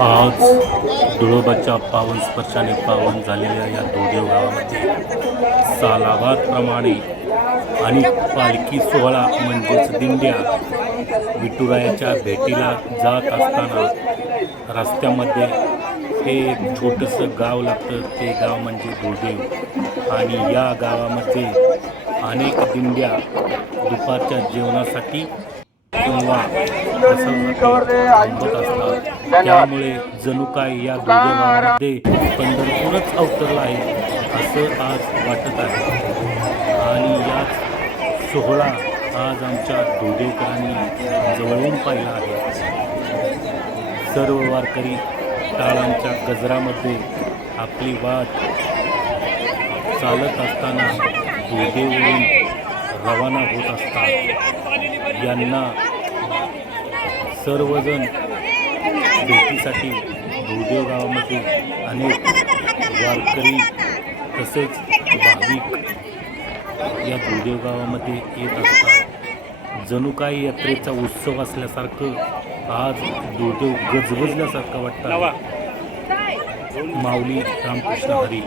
आज धुळोबाच्या पावन स्पर्शाने पावन झालेल्या या धुळदेव गावामध्ये सालाबादप्रमाणे आणि पालखी सोहळा म्हणजेच दिंड्या विठुरायाच्या भेटीला जात असताना रस्त्यामध्ये हे एक छोटंसं गाव लागतं. ते गाव म्हणजे धुळदेव आणि या गावामध्ये अनेक दिंड्या दुपारच्या जेवणासाठी किंवा थांबत असतात. त्यामुळे जणू काय या धुळदेवामध्ये पंढरपूरच अवतरला आहे असं आज वाटत आहे. आणि याच सोहळा आज आमच्या धुळदेवकरांनी जवळून पाहिला आहे. सर्व वारकरी टाळांच्या गजरामध्ये आपली वाट चालत असताना धुळदेववरून रवाना होत असतात. यांना सर्वजण भेटीसाठी धुळदेव गावामध्ये अनेक वारकरी तसेच भाविक या धुळदेव गावामध्ये येत असतात. जणू काही यात्रेचा उत्सव असल्यासारखं आज धुळदेव गजबजल्यासारखं वाटतं. माऊली रामकृष्ण हरी.